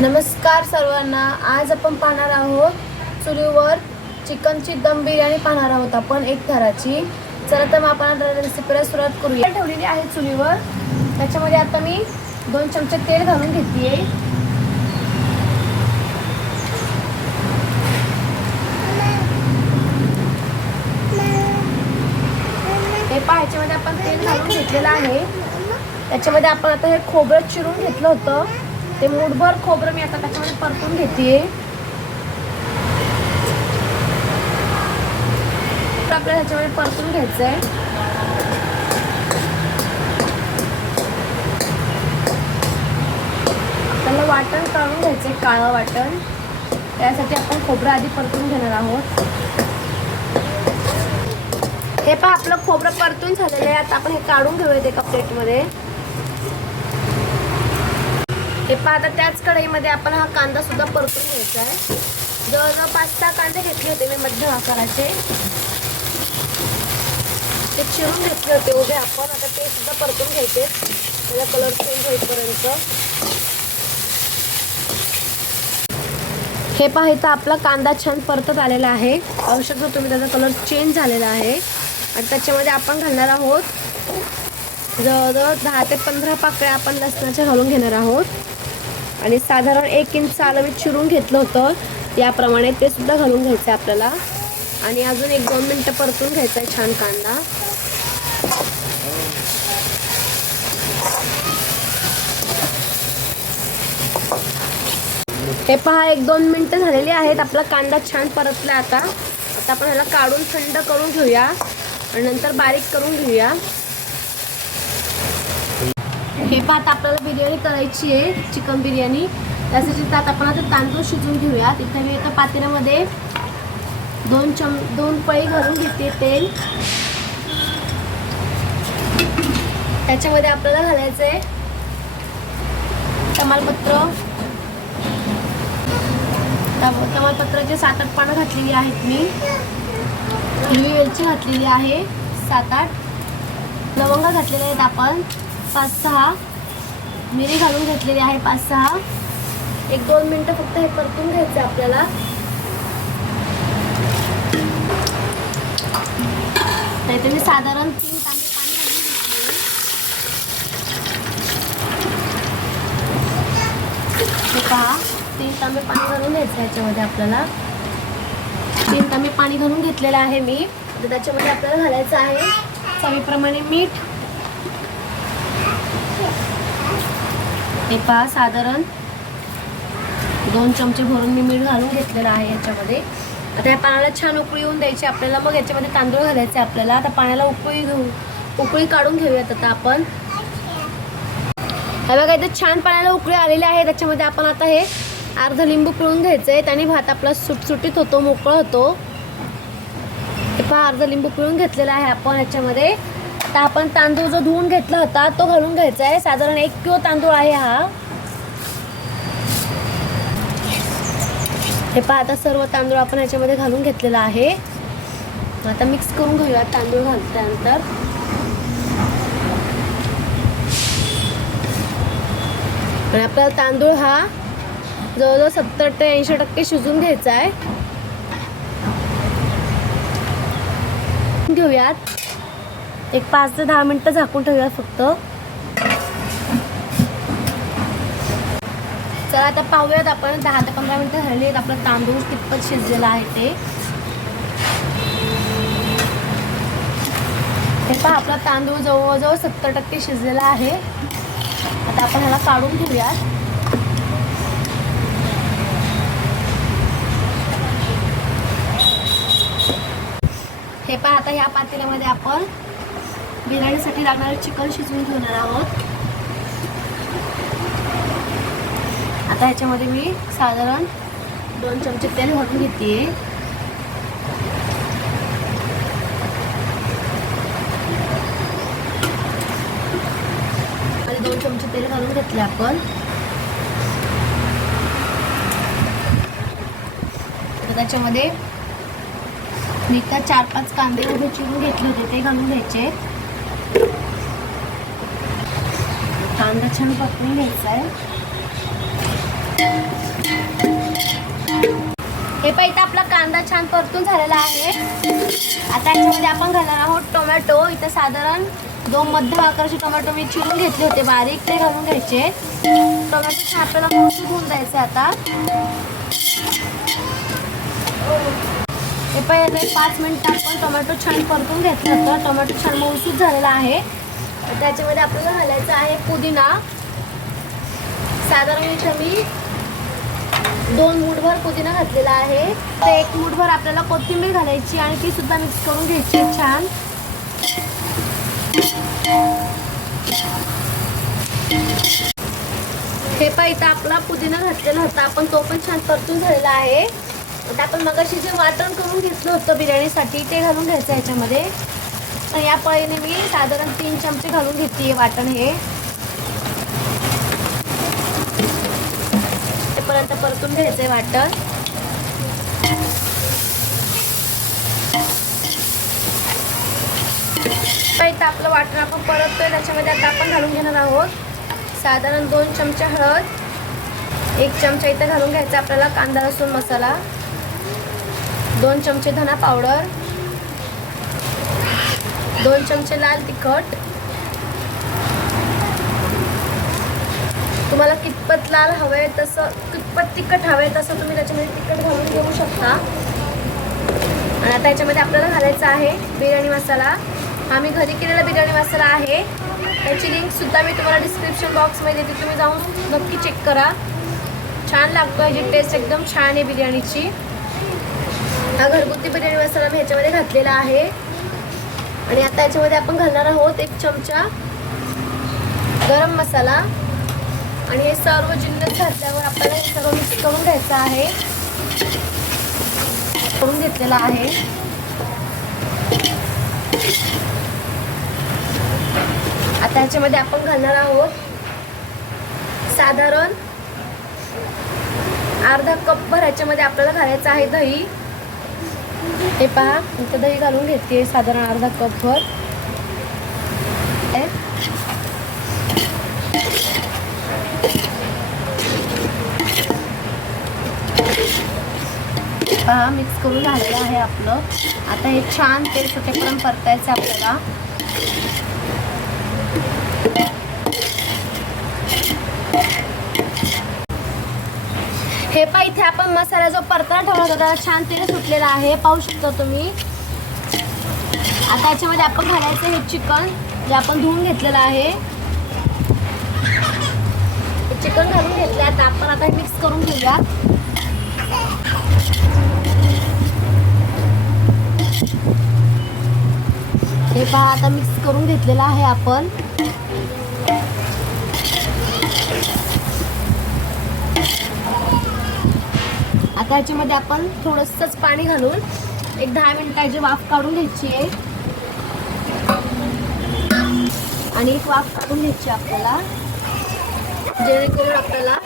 नमस्कार सर्वांना. आज आपण पाहणार आहोत चुलीवर चिकनची दम बिर्याणी पाहणार आहोत आपण एक थराची. चला तर मग आपण रेसिपीला सुरुवात करूया. ठेवलेली आहे चुलीवर. त्याच्यामध्ये आता मी दोन चमचे तेल घालून घेतली हे पाहायच्यामध्ये आपण तेल घालून घेतलेलं आहे. त्याच्यामध्ये आपण आता हे खोबरं चिरून घेतलं होतं. ते मुठभर खोबरं मी आता त्याच्यामध्ये परतून घेते आपल्याला ह्याच्यामध्ये परतून घ्यायचं आहे आपल्याला वाटण काढून घ्यायचं आहे काळं वाटण. त्यासाठी आपण खोबरं आधी परतून घेणार आहोत. हे पहा आपलं खोबरं परतून झालेलं आहे. आता आपण हे काढून घेऊयात एका प्लेटमध्ये हे पहा आता त्याच कढईमध्ये आपण हा कांदा सुद्धा परतून घ्यायचा आहे. जवळजवळ पाच सहा कांदे घेतले होते मी मध्यम आकाराचे. ते चिरून घेतले होते उभे आपण. आता ते सुद्धा परतून घ्यायचे. त्याला कलर चेंज होईपर्यंत. हे पहा इथं आपला कांदा छान परतत आलेला आहे. पाहू शकता तुम्ही त्याचा कलर चेंज झालेला आहे. आणि त्याच्यामध्ये आपण घालणार आहोत जवळजवळ दहा ते पंधरा पाकळ्या आपण लसणाच्या घालून घेणार आहोत. आणि साधारण एक इंच आलं चिरून घेतलं होतं. याप्रमाणे ते सुद्धा घालून घ्यायचं आहे आपल्याला. आणि अजून एक दोन मिनटं परतून घ्यायचा आहे छान कांदा. हे पहा एक दोन मिनटं झालेली आहेत. आपला कांदा छान परतला आता. आता आपण ह्याला काढून थंड करून घेऊया. आणि नंतर बारीक करून घेऊया. हे पहा आपल्याला बिर्याणी करायची आहे चिकन बिर्याणी. त्यासाठी त्यात आपण आता तांदूळ शिजवून घेऊया तिथे मी एका पातेल्यामध्ये दोन चम दोन पळी घालून घेते तेल. त्याच्यामध्ये आपल्याला घालायचं आहे तमालपत्र तमालपत्राचे सात आठ पानं घातलेली आहेत मी. हिरवी वेलची घातलेली आहे सात आठ. लवंगा घातलेले आहेत आपण पाच सहा. मिरी घालून घेतलेली आहे पाच सहा. एक दोन मिनटं फक्त हे परतून घ्यायचं आहे आपल्याला. नाहीतर मी साधारण तीन तांबे पाणी घालून घेतले पहा तीन तांबे पाणी घालून घ्यायचं याच्यामध्ये आपल्याला. तीन तांबे पाणी घालून घेतलेलं आहे मी. तर त्याच्यामध्ये आपल्याला घालायचं आहे चवीप्रमाणे मीठ हे पहा साधारण दोन चमचे भरून मी मीठ घालून घेतलेलं आहे याच्यामध्ये. आता या पाण्याला छान उकळी येऊन द्यायची. आपल्याला मग याच्यामध्ये तांदूळ घालायचे आपल्याला. आता पाण्याला उकळी घेऊ उकळी काढून घेऊयात आता आपण. हे बघा इथे छान पाण्याला उकळी आलेली आहे. त्याच्यामध्ये आपण आता हे अर्ध लिंबू पिळून घ्यायचं आहे त्याने भात आपला सुटसुटीत होतो मोकळा होतो. हे पहा अर्ध लिंबू पिळून घेतलेला आहे आपण याच्यामध्ये. आता आपण तांदूळ जो धुवून घेतला होता तो घालून घ्यायचा आहे. साधारण एक किलो तांदूळ आहे हा. हे पहा आता सर्व तांदूळ आपण ह्याच्यामध्ये घालून घेतलेला आहे. आता मिक्स करून घेऊया तांदूळ घातल्यानंतर. आणि आपल्याला तांदूळ हा जवळजवळ सत्तर ते ऐंशी टक्के शिजून घ्यायचा आहे. घेऊयात. एक पाच ते दहा मिनटं झाकून ठेवूया फक्त. चला आता पाहूयात आपण. दहा ते पंधरा मिनटं झालेली आहेत. आपलं तांदूळ कितपत शिजलेलं आहे ते. हे पहा आपला तांदूळ जवळजवळ सत्तर टक्के शिजलेला आहे. आता आपण ह्याला काढून घेऊया हे पहा आता ह्या पातेल्यामध्ये आपण बिर्याणीसाठी लागणारं चिकन शिजवून घेणार आहोत. आता ह्याच्यामध्ये मी साधारण दोन चमचे तेल घालून घेते आणि दोन चमचे तेल घालून घेतले आपण. त्याच्यामध्ये मी त्या चार पाच कांदे उभे चिरून घेतले होते ते घालून घ्यायचे. कांदा छान परतून घ्यायचा आहे हे पहिलं आपला कांदा छान परतून झालेला आहे. आता याच्यामध्ये आपण घालणार आहोत टोमॅटो. इथं साधारण दोन मध्यम आकाराचे टोमॅटो मी चिरून घेतले होते बारीक ते घालून घ्यायचे. टोमॅटो छान आपल्याला मोठी धुवून द्यायचे आता. हे पहिले पाच मिनिटं आपण टोमॅटो छान परतून घेतलं होतं. टोमॅटो छान मऊसूत झालेला आहे. त्याच्यामध्ये आपल्याला घालायचं आहे पुदिना. साधारण इथं मी दोन मूठभर पुदिना घातलेला आहे. तर एक मूठभर आपल्याला कोथिंबीर घालायची आणि ती सुद्धा मिक्स करून घ्यायची छान. हे पण इथं आपला पुदिना घातलेला होता. आपण तो पण छान परतून झालेला आहे. आता आपण मगाशी जे वाटण करून घेतलं होतं बिर्याणीसाठी ते घालून घ्यायचं याच्यामध्ये. तर या पळीने मी साधारण तीन चमचे घालून घेते वाटण हे. तेपर्यंत परतून घ्यायचंय वाटण. इथं आपलं वाटण आपण परततोय त्याच्यामध्ये आता आपण घालून घेणार आहोत. साधारण दोन चमचे हळद एक चमचा इथं घालून घ्यायचा आपल्याला कांदा लसूण मसाला दोन चमचे धना पावडर. दोन चमचे लाल तिखट. तुम्हाला कितपत लाल हवंय तसं कितपत तिखट हवंय तसं तुम्ही त्याच्यामध्ये तिखट घालून घेऊ शकता. आणि आता याच्यामध्ये आपल्याला घालायचा आहे बिर्याणी मसाला. हा मी घरी केलेला बिर्याणी मसाला आहे. त्याची लिंकसुद्धा मी तुम्हाला डिस्क्रिप्शन बॉक्समध्ये देते. तुम्ही जाऊन नक्की चेक करा. छान लागतो याची टेस्ट एकदम छान आहे बिर्याणीची. हा घरगुती बिर्याणी मसाला मी ह्याच्यामध्ये घातलेला आहे. आणि आता याच्यामध्ये आपण घालणार आहोत एक चमचा गरम मसाला. आणि हे सर्व जिन्नस घातल्यावर आपल्याला हे सर्व मिक्स करून घ्यायचं आहे. करून घेतलेला आहे. आता ह्याच्यामध्ये आपण घालणार आहोत साधारण अर्धा कप भर ह्याच्यामध्ये आपल्याला घालायचं आहे दही. हे पहा इथं दही घालून घेते साधारण अर्धा कप पहा मिक्स करून झालेलं आहे आपलं. आता हे छान तेल सुटेपर्यंत परतायचं आहे आपल्याला. हे पहा इथे आपण मसाला जो परतला ठेवला होता छान तेल सुटलेला आहे. पाहू शकता तुम्ही. आता याच्यामध्ये आपण घालायचं हे चिकन जे आपण धुवून घेतलेलं आहे. चिकन घालून घेतलं आता आपण आता मिक्स करून घेऊया. हे पहा आता मिक्स करून घेतलेलं आहे आपण. आता याच्यामध्ये आपण थोडंसंच पाणी घालून एक दहा मिनिटाची वाफ काढून घ्यायची आहे. आणि एक वाफ काढून घ्यायची आपल्याला. जेणेकरून आपल्याला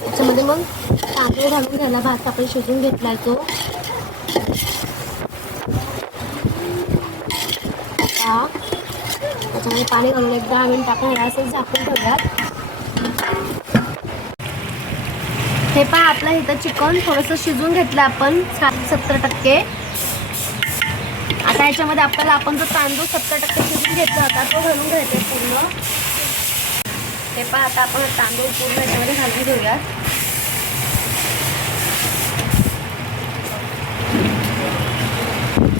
त्याच्यामध्ये मग तांदूळ घालून घ्यायला भात आपण शिजून घेतलाय तो. त्याच्यामध्ये पाणी घालून एक दहा मिनिट आपण असंच झाकून ठेवूयात. हे पहा आपलं इथं चिकन थोडंसं शिजून घेतलं आपण साठ सत्तर टक्के. आता याच्यामध्ये आपल्याला आपण जो तांदूळ सत्तर टक्के शिजून घेतला होता तो घालून घ्यायचा आहे पूर्ण. हे पहा आता आपण तांदूळ पूर्ण याच्यामध्ये घालून घेऊयात.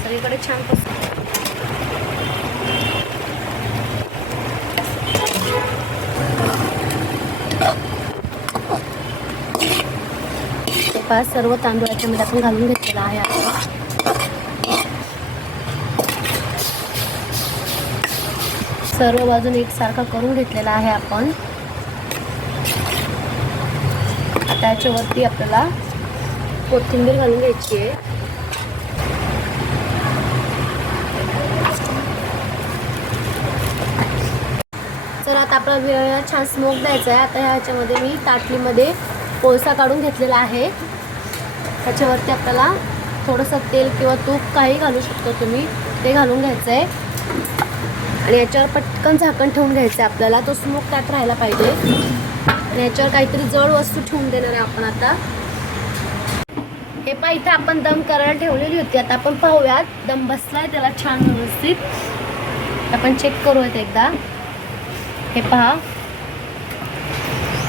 सगळीकडे छान पसंत पाच सर्व तांदूळ याच्यामध्ये आपण घालून घेतलेला आहे आता. सर्व बाजून एकसारखा करून घेतलेला आहे आपण. आता याच्यावरती आपल्याला कोथिंबीर घालून घ्यायची आहे. तर आता आपला वेळ छान स्मोक द्यायचा आहे. आता ह्याच्यामध्ये मी ताटलीमध्ये कोळसा काढून घेतलेला आहे. त्याच्यावरती आपल्याला थोडंसं तेल किंवा तूप काही घालू शकतो तुम्ही. ते घालून घ्यायचं आहे आणि याच्यावर पटकन झाकण ठेवून घ्यायचं आहे आपल्याला. तो स्मोक त्यात राहायला पाहिजे. आणि याच्यावर काहीतरी जड वस्तू ठेवून देणार आहे आपण आता. हे पहा इथं आपण दम करायला ठेवलेली होती. आता आपण पाहूयात. दम बसलाय त्याला छान व्यवस्थित. आपण चेक करूयात एकदा. हे पहा.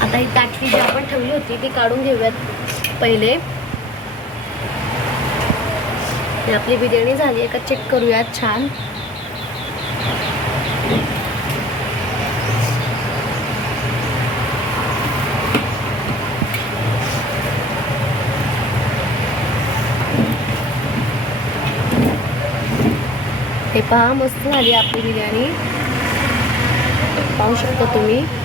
आता ही ताटली जी आपण ठेवली होती ती काढून घेऊयात पहिले. आणि आपली बिर्याणी झाली आहे का? चेक करूयात छान. हे पहा मस्त झाली आपली बिर्याणी. पाहू शकता तुम्ही.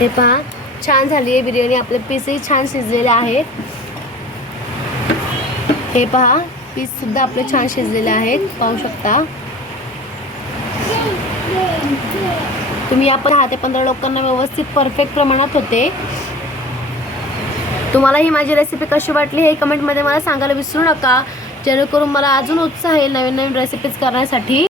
हे पहा छान झाली आहे बिर्याणी. आपले पीसही छान शिजलेले आहेत. हे पहा पीस सुद्धा आपले छान शिजलेले आहेत. पाहू शकता. तुम्ही आपण दहा ते पंधरा लोकांना व्यवस्थित परफेक्ट प्रमाणात होते. तुम्हाला ही माझी रेसिपी कशी वाटली हे कमेंटमध्ये मला सांगायला विसरू नका. जेणेकरून मला अजून उत्साह येईल नवीन नवीन रेसिपीज करण्यासाठी.